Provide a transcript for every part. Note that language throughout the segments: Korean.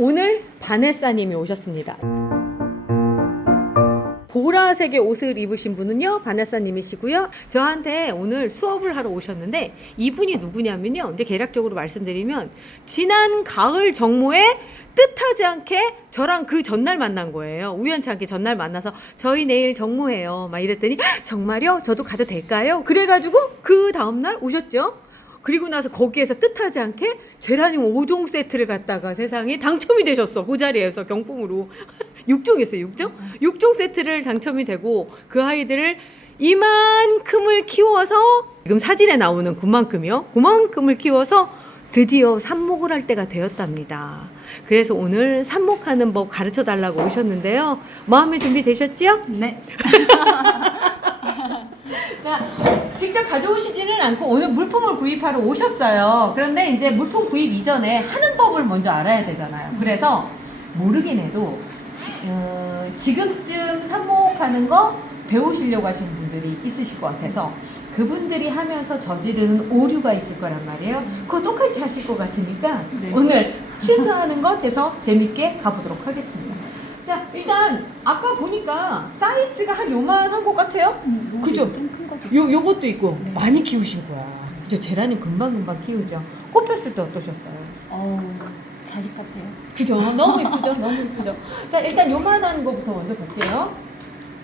오늘 바네사님이 오셨습니다. 보라색의 옷을 입으신 분은요, 바네사님이시고요. 저한테 오늘 수업을 하러 오셨는데, 이분이 누구냐면요, 이제 개략적으로 말씀드리면, 지난 가을 정모에 뜻하지 않게 저랑 그 전날 만난 거예요. 우연치 않게 전날 만나서 저희 내일 정모해요 막 이랬더니, 정말요? 저도 가도 될까요? 그래가지고 그 다음날 오셨죠. 그리고 나서 거기에서 뜻하지 않게 제라늄 5종 세트를 갖다가 세상에 당첨이 되셨어. 그 자리에서 경품으로 6종이었어요. 6종? 6종 세트를 당첨이 되고, 그 아이들을 이만큼을 키워서, 지금 사진에 나오는 그만큼이요, 그만큼을 키워서 드디어 삽목을 할 때가 되었답니다. 그래서 오늘 삽목하는 법 가르쳐 달라고 오셨는데요. 마음의 준비 되셨죠? 네. 자, 직접 가져오시지는 않고 오늘 물품을 구입하러 오셨어요. 그런데 이제 물품 구입 이전에 하는 법을 먼저 알아야 되잖아요. 그래서 모르긴 해도 지금쯤 삽목하는 거 배우시려고 하시는 분들이 있으실 것 같아서, 그분들이 하면서 저지르는 오류가 있을 거란 말이에요. 그거 똑같이 하실 것 같으니까 네. 오늘 실수하는 것 해서 재밌게 가보도록 하겠습니다. 자, 일단 아까 보니까 사이즈가 한 요만한 것 같아요. 그죠? 큰 거. 요것도 있고. 네. 많이 키우신 거야. 그죠? 제라늄 금방금방 키우죠. 꽃 폈을 때 어떠셨어요? 자식 같아요. 그죠? 너무 이쁘죠? 너무 이쁘죠? 자, 일단 요만한 거부터 먼저 볼게요.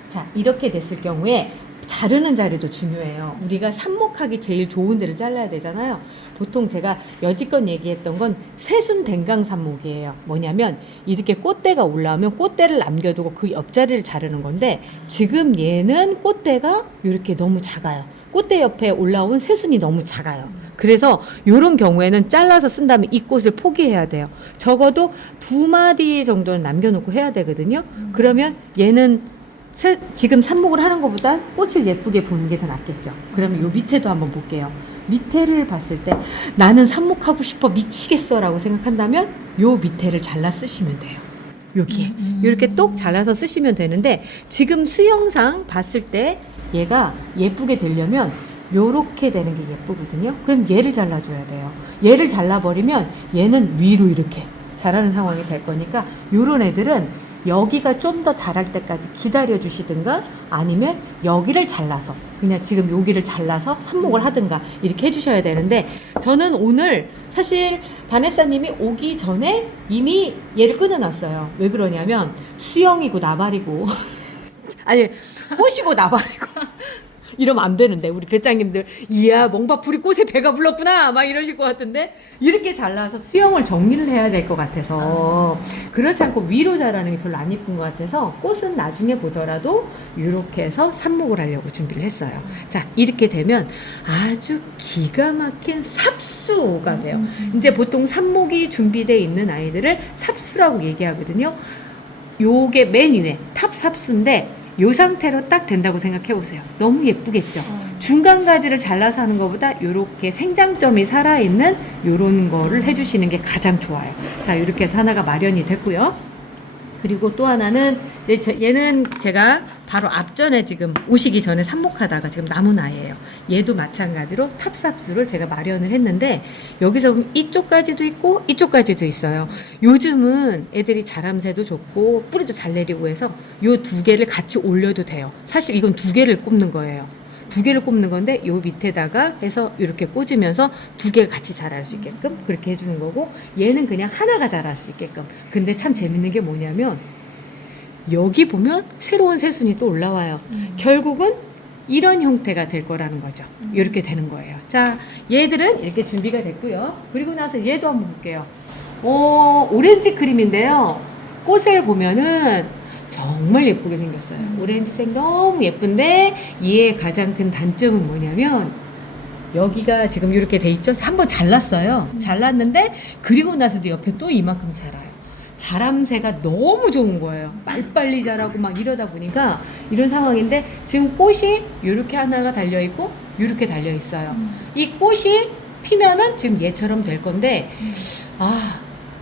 자, 이렇게 됐을 경우에 자르는 자리도 중요해요. 우리가 삽목하기 제일 좋은 데를 잘라야 되잖아요. 보통 제가 여지껏 얘기했던 건 새순댕강 삽목이에요. 뭐냐면 이렇게 꽃대가 올라오면 꽃대를 남겨두고 그 옆자리를 자르는 건데, 지금 얘는 꽃대가 이렇게 너무 작아요. 꽃대 옆에 올라온 새순이 너무 작아요. 그래서 이런 경우에는 잘라서 쓴 다음에 이 꽃을 포기해야 돼요. 적어도 2마디 정도는 남겨놓고 해야 되거든요. 그러면 얘는 지금 삽목을 하는 것보다 꽃을 예쁘게 보는 게 더 낫겠죠. 그러면 요 밑에도 한번 볼게요. 밑에를 봤을 때 나는 삽목하고 싶어 미치겠어 라고 생각한다면 요 밑에를 잘라 쓰시면 돼요. 여기에 이렇게 똑 잘라서 쓰시면 되는데, 지금 수영상 봤을 때 얘가 예쁘게 되려면 요렇게 되는 게 예쁘거든요. 그럼 얘를 잘라줘야 돼요. 얘를 잘라버리면 얘는 위로 이렇게 자라는 상황이 될 거니까, 요런 애들은 여기가 좀 더 자랄 때까지 기다려 주시든가, 아니면 여기를 잘라서 그냥 지금 여기를 잘라서 삽목을 하든가 이렇게 해주셔야 되는데, 저는 오늘 사실 바네사님이 오기 전에 이미 얘를 끊어놨어요. 왜 그러냐면 수영이고 나발이고 아니 꽃이고 나발이고 이러면 안 되는데, 우리 배짱님들 이야 멍바풀이 꽃에 배가 불렀구나 막 이러실 것 같은데, 이렇게 잘라서 수영을 정리를 해야 될 것 같아서, 그렇지 않고 위로 자라는 게 별로 안 이쁜 것 같아서 꽃은 나중에 보더라도 이렇게 해서 삽목을 하려고 준비를 했어요. 자, 이렇게 되면 아주 기가 막힌 삽수가 돼요. 이제 보통 삽목이 준비되어 있는 아이들을 삽수라고 얘기하거든요. 요게 맨 위에 탑 삽수인데, 요 상태로 딱 된다고 생각해 보세요. 너무 예쁘겠죠? 중간 가지를 잘라서 하는 것보다 요렇게 생장점이 살아있는 요런 거를 해주시는 게 가장 좋아요. 자, 이렇게 해서 하나가 마련이 됐고요. 그리고 또 하나는, 얘는 제가 바로 앞전에 지금 오시기 전에 삽목하다가 지금 남은 아이예요. 얘도 마찬가지로 탑삽수를 제가 마련을 했는데, 여기서 보면 이쪽까지도 있고 이쪽까지도 있어요. 요즘은 애들이 자람새도 좋고 뿌리도 잘 내리고 해서 요 두 개를 같이 올려도 돼요. 사실 이건 두 개를 꼽는 거예요. 두 개를 꼽는 건데, 요 밑에다가 해서 이렇게 꽂으면서 두 개가 같이 자랄 수 있게끔 그렇게 해주는 거고, 얘는 그냥 하나가 자랄 수 있게끔. 근데 참 재밌는 게 뭐냐면, 여기 보면 새로운 새순이 또 올라와요. 결국은 이런 형태가 될 거라는 거죠. 이렇게 되는 거예요. 자, 얘들은 이렇게 준비가 됐고요. 그리고 나서 얘도 한번 볼게요. 오렌지 크림인데요. 꽃을 보면은 정말 예쁘게 생겼어요. 오렌지색 너무 예쁜데, 얘의 가장 큰 단점은 뭐냐면, 여기가 지금 이렇게 돼 있죠? 한번 잘랐어요. 잘랐는데 그리고 나서도 옆에 또 이만큼 자라요. 자람새가 너무 좋은 거예요. 빨리빨리 자라고 막 이러다 보니까 이런 상황인데, 지금 꽃이 이렇게 하나가 달려있고 이렇게 달려있어요. 이 꽃이 피면은 지금 얘처럼 될 건데,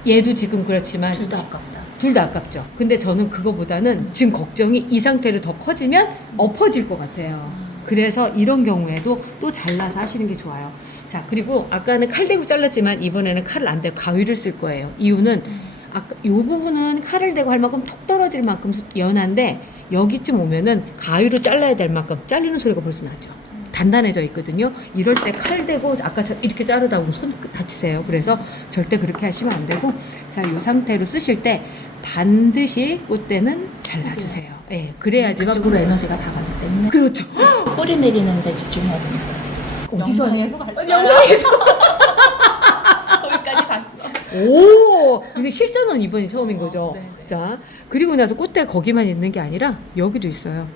얘도 지금 그렇지만 둘 다 아깝다. 둘 다 아깝죠. 근데 저는 그거보다는 지금 걱정이 이 상태로 더 커지면 엎어질 것 같아요. 그래서 이런 경우에도 또 잘라서 하시는 게 좋아요. 자, 그리고 아까는 칼 대고 잘랐지만 이번에는 칼을 안 대고 가위를 쓸 거예요. 이유는 아까 요 부분은 칼을 대고 할 만큼 톡 떨어질 만큼 연한데 여기쯤 오면은 가위로 잘라야 될 만큼 잘리는 소리가 벌써 나죠. 단단해져 있거든요. 이럴 때 칼 대고 아까 이렇게 자르다 보면 손 다치세요. 그래서 절대 그렇게 하시면 안 되고, 자, 이 상태로 쓰실 때 반드시 꽃대는 잘라주세요. 예, 네, 그래야지만 그쪽으로 에너지가 다 가기 때문에. 그렇죠. 뿌리 내리는데 집중해야 됩니다. 어디서 영상에서 봤어요. 영상에서 거기까지 봤어. 오, 이게 실전은 이번이 처음인 거죠. 네네. 자, 그리고 나서 꽃대가 거기만 있는 게 아니라 여기도 있어요.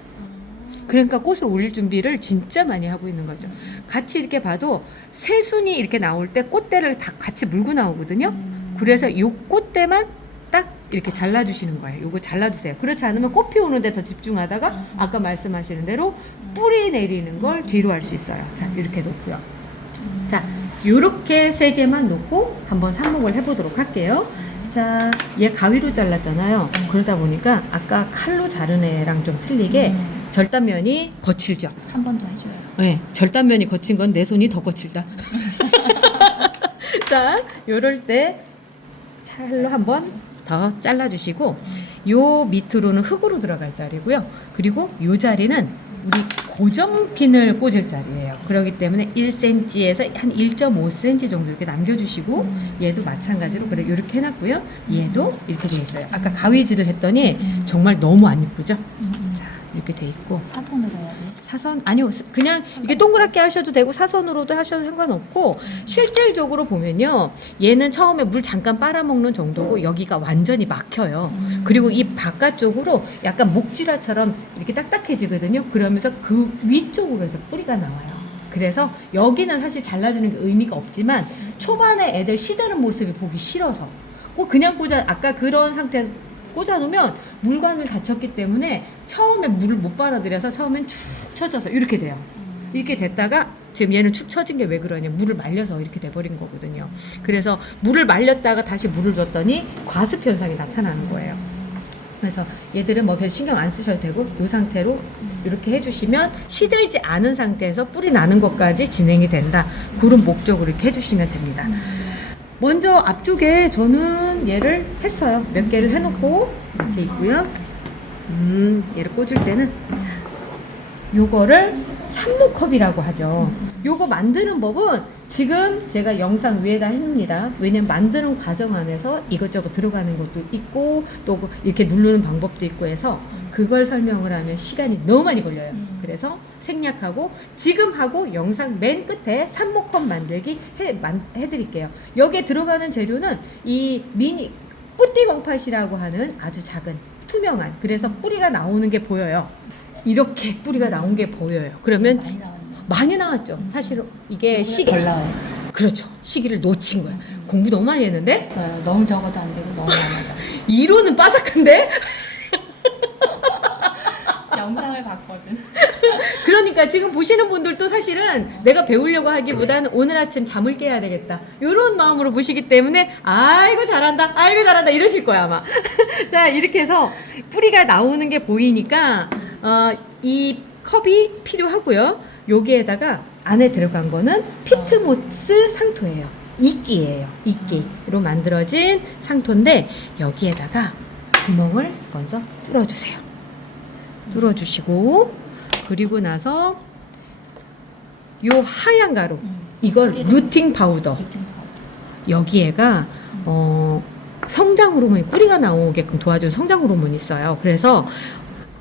그러니까 꽃을 올릴 준비를 진짜 많이 하고 있는 거죠. 같이 이렇게 봐도 새순이 이렇게 나올 때 꽃대를 다 같이 물고 나오거든요. 그래서 이 꽃대만 딱 이렇게 잘라주시는 거예요. 요거 잘라주세요. 그렇지 않으면 꽃 피우는데 더 집중하다가 아까 말씀하시는 대로 뿌리 내리는 걸 뒤로 할 수 있어요. 자, 이렇게 놓고요. 자, 요렇게 3개만 놓고 한번 삽목을 해보도록 할게요. 자, 얘 가위로 잘랐잖아요. 그러다 보니까 아까 칼로 자른 애랑 좀 틀리게 절단면이 거칠죠. 한 번 더 해줘요. 네, 절단면이 거친 건 내 손이 더 거칠다. 자, 요럴 때 칼로 한번 더 잘라주시고, 요 밑으로는 흙으로 들어갈 자리고요. 그리고 요 자리는 우리 고정핀을 꽂을 자리예요. 그렇기 때문에 1cm에서 한 1.5cm 정도 이렇게 남겨주시고, 얘도 마찬가지로 그래 이렇게 해놨고요. 얘도 이렇게 돼 있어요. 아까 가위질을 했더니 정말 너무 안 이쁘죠? 자, 이렇게 돼 있고. 사선으로 해야 돼. 사선 아니요, 그냥 이게 동그랗게 하셔도 되고 사선으로도 하셔도 상관없고, 실질적으로 보면요, 얘는 처음에 물 잠깐 빨아먹는 정도고 여기가 완전히 막혀요. 그리고 이 바깥쪽으로 약간 목지라처럼 이렇게 딱딱해지거든요. 그러면서 그 위쪽으로 해서 뿌리가 나와요. 그래서 여기는 사실 잘라주는 게 의미가 없지만 초반에 애들 시드는 모습이 보기 싫어서 꼭 그냥 꽂아, 아까 그런 상태에서 꽂아놓으면 물관을 다쳤기 때문에 처음에 물을 못 빨아들여서 처음엔 축 처져서 이렇게 돼요. 이렇게 됐다가 지금 얘는 축 처진 게 왜 그러냐, 물을 말려서 이렇게 돼버린 거거든요. 그래서 물을 말렸다가 다시 물을 줬더니 과습 현상이 나타나는 거예요. 그래서 얘들은 뭐 별 신경 안 쓰셔도 되고 이 상태로 이렇게 해주시면 시들지 않은 상태에서 뿌리 나는 것까지 진행이 된다. 그런 목적으로 이렇게 해주시면 됩니다. 먼저 앞쪽에 저는 얘를 했어요. 몇 개를 해놓고 이렇게 있고요. 얘를 꽂을 때는 자, 요거를 산모컵이라고 하죠. 요거 만드는 법은 지금 제가 영상 위에다 해놓습니다. 왜냐면 만드는 과정 안에서 이것저것 들어가는 것도 있고 또 이렇게 누르는 방법도 있고 해서 그걸 설명을 하면 시간이 너무 많이 걸려요. 그래서 생략하고 지금 하고 영상 맨 끝에 산모컵 만들기 해드릴게요. 여기에 들어가는 재료는 이 미니 뿌띠멍팟이라고 하는 아주 작은 투명한, 그래서 뿌리가 나오는 게 보여요. 이렇게 뿌리가 나온 게 보여요. 그러면 많이 나왔네. 많이 나왔죠. 사실은 이게 시기, 덜 나와야지. 그렇죠. 시기를 놓친 거예요. 공부 너무 많이 했는데 했어요. 너무 적어도 안 되고 너무 많아요. 이론은 빠삭한데 영상을 봤거든. 그러니까 지금 보시는 분들도 사실은 내가 배우려고 하기보다는 오늘 아침 잠을 깨야 되겠다 이런 마음으로 보시기 때문에 아이고 잘한다, 아이고 잘한다 이러실 거야 아마. 자, 이렇게 해서 뿌리가 나오는 게 보이니까 이 컵이 필요하고요. 여기에다가 안에 들어간 거는 피트모스 상토예요. 이끼예요. 이끼로 만들어진 상토인데 여기에다가 구멍을 먼저 뚫어주세요. 뚫어주시고, 그리고 나서 요 하얀 가루, 이걸 루팅 파우더, 여기에가 성장 호르몬이 뿌리가 나오게끔 도와주는 성장 호르몬이 있어요. 그래서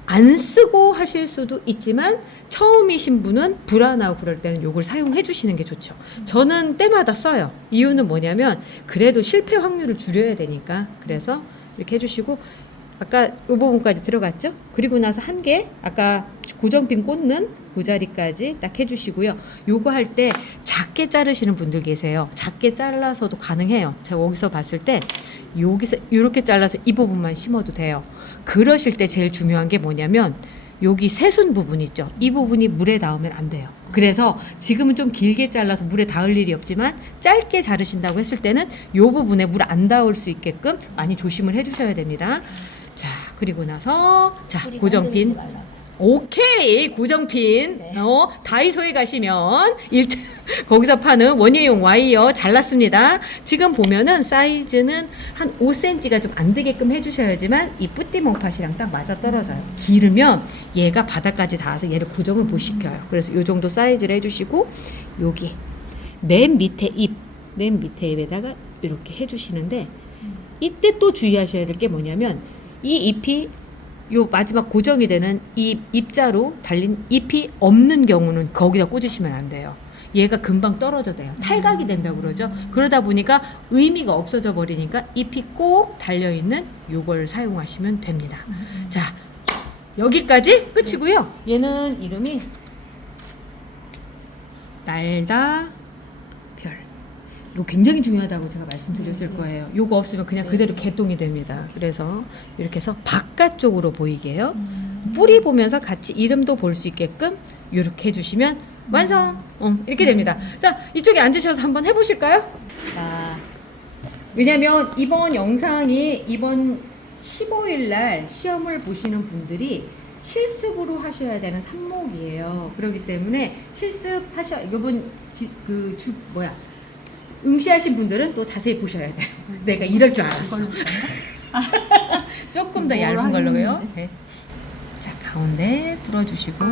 안 쓰고 하실 수도 있지만 처음이신 분은 불안하고 그럴 때는 요걸 사용해 주시는 게 좋죠. 저는 때마다 써요. 이유는 뭐냐면 그래도 실패 확률을 줄여야 되니까. 그래서 이렇게 해주시고, 아까 이 부분까지 들어갔죠? 그리고 나서 한 개, 아까 고정핀 꽂는 그 자리까지 딱 해주시고요. 요거 할 때 작게 자르시는 분들 계세요. 작게 잘라서도 가능해요. 제가 여기서 봤을 때 여기서 이렇게 잘라서 이 부분만 심어도 돼요. 그러실 때 제일 중요한 게 뭐냐면 여기 새순 부분 있죠? 이 부분이 물에 닿으면 안 돼요. 그래서 지금은 좀 길게 잘라서 물에 닿을 일이 없지만 짧게 자르신다고 했을 때는 이 부분에 물 안 닿을 수 있게끔 많이 조심을 해주셔야 됩니다. 자, 그리고 나서 자, 고정핀. 오케이, 고정핀. 네. 다이소에 가시면 거기서 파는 원예용 와이어 잘랐습니다. 지금 보면은 사이즈는 한 5cm가 좀 안 되게끔 해주셔야지만 이 뿌띠 멍팟이랑 딱 맞아 떨어져요. 길으면 얘가 바닥까지 닿아서 얘를 고정을 못 시켜요. 그래서 이 정도 사이즈를 해주시고 여기 맨 밑에 맨 밑에 입에다가 이렇게 해주시는데 이때 또 주의하셔야 될 게 뭐냐면 이 잎이 요 마지막 고정이 되는 이 입자로 달린 잎이 없는 경우는 거기다 꽂으시면 안 돼요. 얘가 금방 떨어져요. 탈각이 된다고 그러죠. 그러다 보니까 의미가 없어져 버리니까 잎이 꼭 달려있는 요걸 사용하시면 됩니다. 자, 여기까지 끝이고요. 얘는 이름이 날다 별. 이거 굉장히 중요하다고 제가 말씀드렸을 거예요. 요거 없으면 그냥 그대로 개똥이 됩니다. 그래서 이렇게 해서 바깥쪽으로 보이게 해요. 뿌리 보면서 같이 이름도 볼 수 있게끔 이렇게 해주시면 완성! 이렇게 됩니다. 자, 이쪽에 앉으셔서 한번 해보실까요? 자, 왜냐면 이번 영상이 이번 15일 날 시험을 보시는 분들이 실습으로 하셔야 되는 삽목이에요. 그렇기 때문에 이번 응시하신 분들은 또 자세히 보셔야 돼요. 내가 이럴 줄 알았어. 조금 더 얇은 걸로요. 네. 자, 가운데 뚫어주시고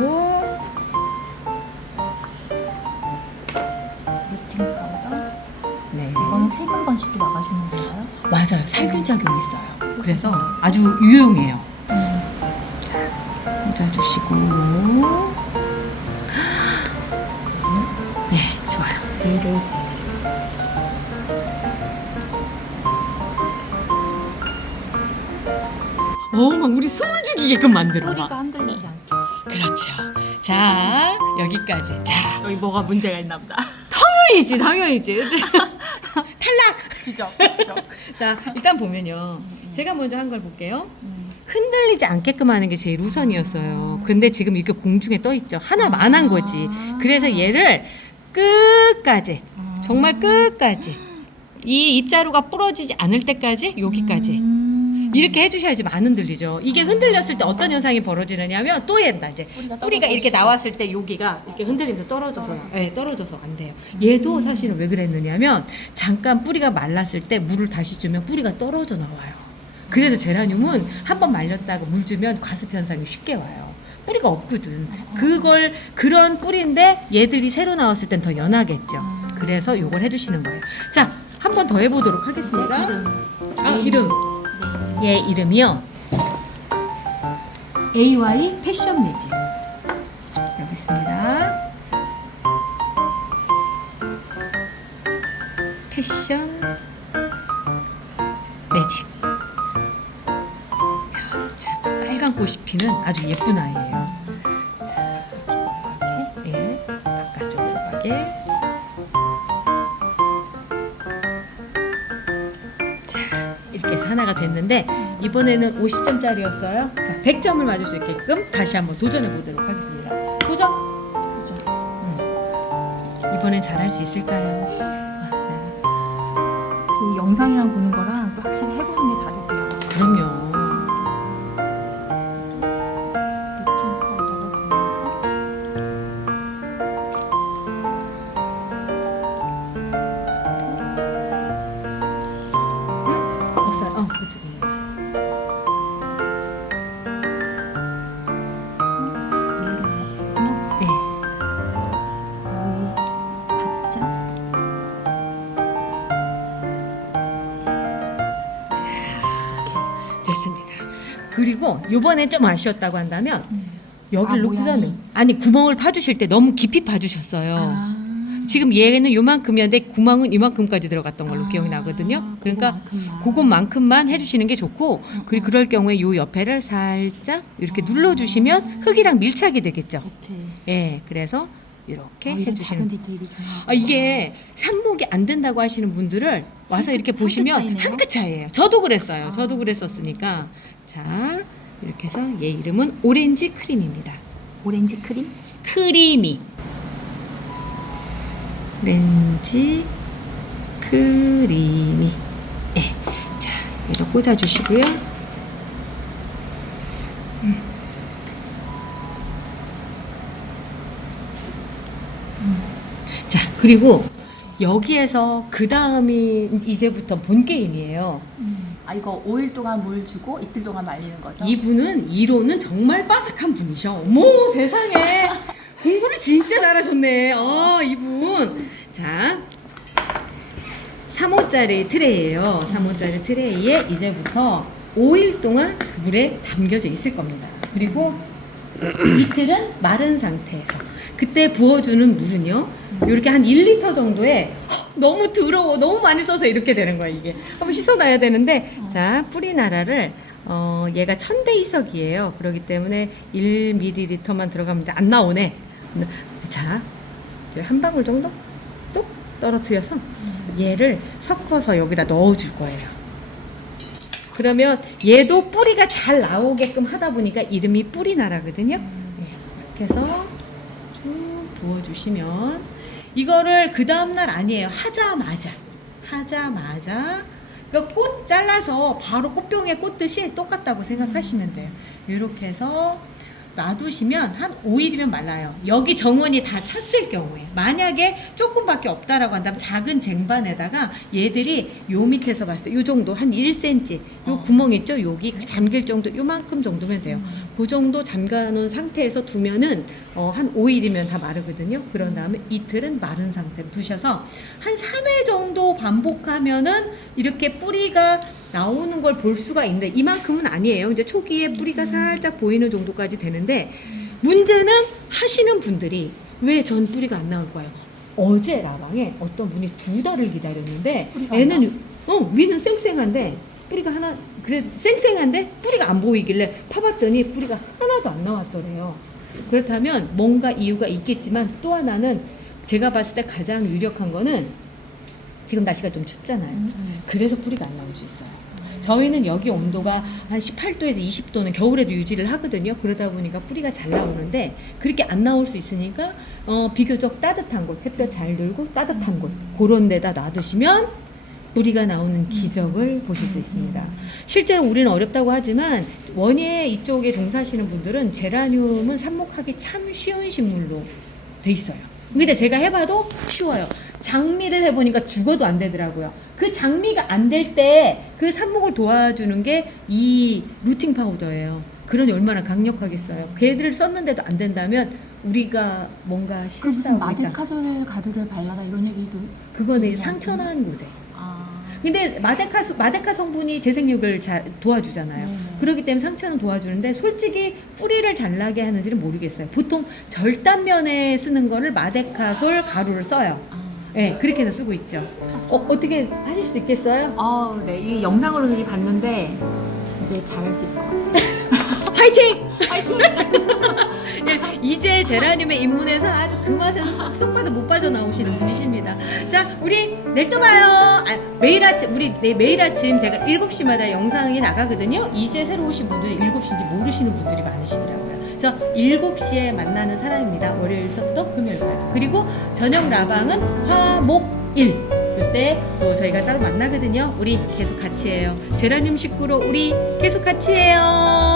루팅 파우더. 네. 이거는 세금 번식도 막아주는 건가요? 맞아요. 살균작용이 있어요. 그래서 아주 유용해요. 자, 꽂아주시고 네, 좋아요. 얘를 막 우리 숨을 죽이게끔 만들어. 뿌리가 흔들리지 않게. 그렇죠. 자, 여기까지. 자, 여기 뭐가 문제가 있나 보다. 당연히지. 탈락. 지적. 자, 일단 보면요. 제가 먼저 한 걸 볼게요. 흔들리지 않게끔 하는 게 제일 우선이었어요. 근데 지금 이렇게 공중에 떠 있죠. 하나만 한 거지. 그래서 얘를 끝까지, 정말 끝까지, 이 입자루가 부러지지 않을 때까지 여기까지 이렇게 해주셔야지 안 흔들리죠. 이게 흔들렸을 때 어떤 현상이 벌어지느냐면 또 얘다 이제 뿌리가 이렇게 나왔을 때 여기가 이렇게 흔들리면서 떨어져서 안 돼요. 얘도 사실은 왜 그랬느냐면 잠깐 뿌리가 말랐을 때 물을 다시 주면 뿌리가 떨어져 나와요. 그래서 제라늄은 한번 말렸다가 물 주면 과습 현상이 쉽게 와요. 뿌리가 없거든. 그런 뿌리인데 얘들이 새로 나왔을 땐 더 연하겠죠. 그래서 요걸 해주시는 거예요. 자, 한 번 더 해보도록 하겠습니다. 이름. 얘 이름이요. AY 패션 매직. 여기 있습니다. 패션 매직. 자, 빨간 꽃이 피는 아주 예쁜 아이예요. 자, 예, 바깥쪽으로 가게. 자, 이렇게 해서 하나가 됐는데 이번에는 50점짜리였어요. 자, 100점을 맞을 수 있게끔 다시 한번 도전해 보도록 하겠습니다. 도전! 이번엔 잘할 수 있을까요? 자. 그 영상이랑 보는 거랑 확실히 해보는 게 다르구나. 그럼요. 루팅 파우더를 보면서 그쪽입니다. 네. 거의 바짝. 됐습니다. 그리고 요번에 좀 아쉬웠다고 한다면 여기를 모양이. 놓고서는 구멍을 파주실 때 너무 깊이 파주셨어요. 지금 얘는 요만큼이었는데 구멍은 이만큼까지 들어갔던 걸로 기억이 나거든요. 그러니까 그것만큼만 해주시는 게 좋고, 그리고 그럴 경우에 요 옆에를 살짝 이렇게 눌러주시면 흙이랑 밀착이 되겠죠. 오케이. 예, 그래서 이렇게 이런 해주시는. 작은 디테일이 중요해요. 이게 삽목이 안 된다고 하시는 분들을 와서 이렇게 보시면 차이네요. 한 끗 차이예요. 저도 그랬어요. 저도 그랬었으니까. 자, 이렇게 해서 얘 이름은 오렌지 크림입니다. 오렌지 크림? 크리미. 오렌지 크리미. 예. 자, 얘도 꽂아주시고요. 자, 그리고 여기에서 그 다음이 이제부터 본 게임이에요. 아, 이거 5일 동안 물 주고 이틀 동안 말리는 거죠? 이분은 이론은 정말 빠삭한 분이셔. 어머 세상에 공부를 진짜 잘하셨네. 이분. 자, 3호짜리 트레이예요. 3호짜리 트레이에 이제부터 5일 동안 물에 담겨져 있을 겁니다. 그리고 이틀은 마른 상태에서 그때 부어주는 물은요 이렇게 한 1리터 정도에 너무 더러워 너무 많이 써서 이렇게 되는 거야. 이게 한번 씻어놔야 되는데 자 뿌리나라를 얘가 천대이석이에요. 그렇기 때문에 1ml만 들어가면 안 나오네. 자, 한 방울 정도 뚝 떨어뜨려서 얘를 섞어서 여기다 넣어줄 거예요. 그러면 얘도 뿌리가 잘 나오게끔 하다 보니까 이름이 뿌리나라거든요. 이렇게 해서 쭉 부어주시면 이거를 그 다음날 아니에요. 하자마자 그러니까 꽃 잘라서 바로 꽃병에 꽂듯이 똑같다고 생각하시면 돼요. 이렇게 해서 놔두시면 한 5일이면 말라요. 여기 정원이 다 찼을 경우에 만약에 조금밖에 없다라고 한다면 작은 쟁반에다가 얘들이 요 밑에서 봤을 때 요 정도 한 1cm 요 구멍 있죠? 여기 잠길 정도 요만큼 정도면 돼요. 그 정도 잠가 놓은 상태에서 두면은 한 5일이면 다 마르거든요. 그런 다음에 이틀은 마른 상태로 두셔서 한 3회 정도 반복하면은 이렇게 뿌리가 나오는 걸 볼 수가 있는데 이만큼은 아니에요. 이제 초기에 뿌리가 살짝 보이는 정도까지 되는데 문제는 하시는 분들이 왜 전 뿌리가 안 나올 거예요. 어제 라방에 어떤 분이 2달을 기다렸는데 애는 위는 쌩쌩한데 뿌리가 하나 그래 쌩쌩한데 뿌리가 안 보이길래 파봤더니 뿌리가 하나도 안 나왔더래요. 그렇다면 뭔가 이유가 있겠지만 또 하나는 제가 봤을 때 가장 유력한 거는 지금 날씨가 좀 춥잖아요. 그래서 뿌리가 안 나올 수 있어요. 저희는 여기 온도가 한 18도에서 20도는 겨울에도 유지를 하거든요. 그러다 보니까 뿌리가 잘 나오는데 그렇게 안 나올 수 있으니까 비교적 따뜻한 곳, 햇볕 잘 들고 따뜻한 곳 그런 데다 놔두시면 뿌리가 나오는 기적을 보실 수 있습니다. 실제로 우리는 어렵다고 하지만 원예 이쪽에 종사하시는 분들은 제라늄은 삽목하기 참 쉬운 식물로 돼 있어요. 근데 제가 해봐도 쉬워요. 장미를 해보니까 죽어도 안 되더라고요. 그 장미가 안 될 때 그 삽목을 도와주는 게 이 루팅 파우더예요. 그러니 얼마나 강력하겠어요. 걔들을 썼는데도 안 된다면 우리가 뭔가 그 무슨 실수하고 있다. 마데카솔 가루를 발라라 이런 얘기도. 그거는 상처난 곳에. 아. 근데 마데카 성분이 재생력을 잘 도와주잖아요. 네네. 그렇기 때문에 상처는 도와주는데 솔직히 뿌리를 잘 나게 하는지는 모르겠어요. 보통 절단면에 쓰는 거를 마데카솔 가루를 써요. 네, 그렇게 해서 쓰고 있죠. 어떻게 하실 수 있겠어요? 네. 이 영상으로 미리 봤는데 이제 잘할 수 있을 것 같아요. 화이팅! 파이팅! 예, 이제 제라늄에 입문해서 아주 그 맛에서 쏙 빠져 못 빠져나오시는 분이십니다. 자, 우리 내일 또 봐요. 매일 아침 제가 7시마다 영상이 나가거든요. 이제 새로 오신 분들은 7시인지 모르시는 분들이 많으시더라고요. 저 7시에 만나는 사람입니다. 월요일 수업부터 금요일까지. 그리고 저녁 라방은 화목일. 그때 또 저희가 따로 만나거든요. 우리 계속 같이 해요. 제라늄 식구로 우리 계속 같이 해요.